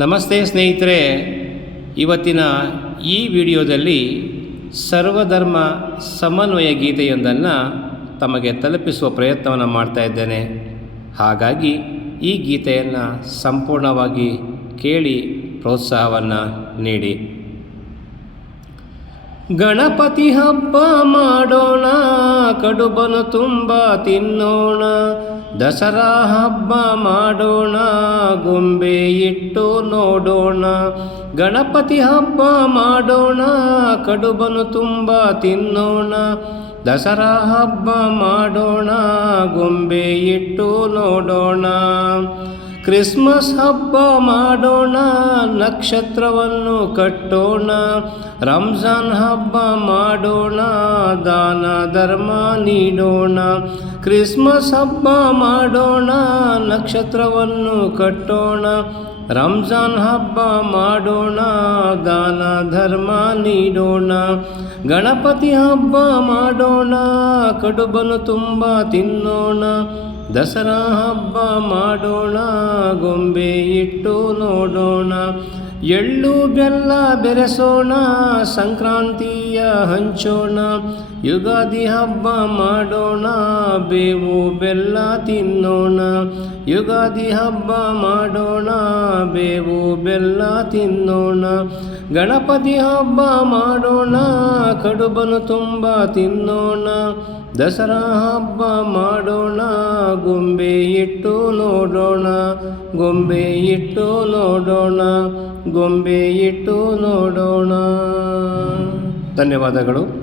ನಮಸ್ತೆ ಸ್ನೇಹಿತರೆ, ಇವತ್ತಿನ ಈ ವಿಡಿಯೋದಲ್ಲಿ ಸರ್ವಧರ್ಮ ಸಮನ್ವಯ ಗೀತೆಯೊಂದನ್ನು ತಮಗೆ ತಲುಪಿಸುವ ಪ್ರಯತ್ನವನ್ನು ಮಾಡ್ತಾ ಇದ್ದೇನೆ. ಹಾಗಾಗಿ ಈ ಗೀತೆಯನ್ನು ಸಂಪೂರ್ಣವಾಗಿ ಕೇಳಿ ಪ್ರೋತ್ಸಾಹವನ್ನು ನೀಡಿ. ಗಣಪತಿ ಹಬ್ಬ ಮಾಡೋಣ, ಕಡುಬನು ತುಂಬ ತಿನ್ನೋಣ, ದಸರಾ ಹಬ್ಬ ಮಾಡೋಣ, ಗೊಂಬೆ ಇಟ್ಟು ನೋಡೋಣ. ಗಣಪತಿ ಹಬ್ಬ ಮಾಡೋಣ, ಕಡುಬನು ತುಂಬ ತಿನ್ನೋಣ, ದಸರಾ ಹಬ್ಬ ಮಾಡೋಣ, ಗೊಂಬೆ ಇಟ್ಟು ನೋಡೋಣ. ಕ್ರಿಸ್ಮಸ್ ಹಬ್ಬ ಮಾಡೋಣ, ನಕ್ಷತ್ರವನ್ನು ಕಟ್ಟೋಣ, ರಂಜಾನ್ ಹಬ್ಬ ಮಾಡೋಣ, ದಾನ ಧರ್ಮ ನೀಡೋಣ. ಕ್ರಿಸ್ಮಸ್ ಹಬ್ಬ ಮಾಡೋಣ, ನಕ್ಷತ್ರವನ್ನು ಕಟ್ಟೋಣ, ರಂಜಾನ್ ಹಬ್ಬ ಮಾಡೋಣ, ದಾನ ಧರ್ಮ ನೀಡೋಣ. ಗಣಪತಿ ಹಬ್ಬ ಮಾಡೋಣ, ಕಡುಬನು ತುಂಬ ತಿನ್ನೋಣ, ದಸರಾ ಹಬ್ಬ ಮಾಡೋಣ, ಗೊಂಬೆ ಇಟ್ಟು ನೋಡೋಣ. ಎಳ್ಳು ಬೆಲ್ಲ ಬೆರೆಸೋಣ, ಸಂಕ್ರಾಂತಿಯ ಹಂಚೋಣ, ಯುಗಾದಿ ಹಬ್ಬ ಮಾಡೋಣ, ಬೇವು ಬೆಲ್ಲ ತಿನ್ನೋಣ. ಯುಗಾದಿ ಹಬ್ಬ ಮಾಡೋಣ, ಬೇವು ಬೆಲ್ಲ ತಿನ್ನೋಣ. ಗಣಪತಿ ಹಬ್ಬ ಮಾಡೋಣ, ಕಡುಬನು ತುಂಬ ತಿನ್ನೋಣ, ದಸರಾ ಹಬ್ಬ ಮಾಡೋಣ, ಗೊಂಬೆ ಇಟ್ಟು ನೋಡೋಣ, ಗೊಂಬೆ ಇಟ್ಟು ನೋಡೋಣ, ಗೊಂಬೆ ಇಟ್ಟು ನೋಡೋಣ. ಧನ್ಯವಾದಗಳು.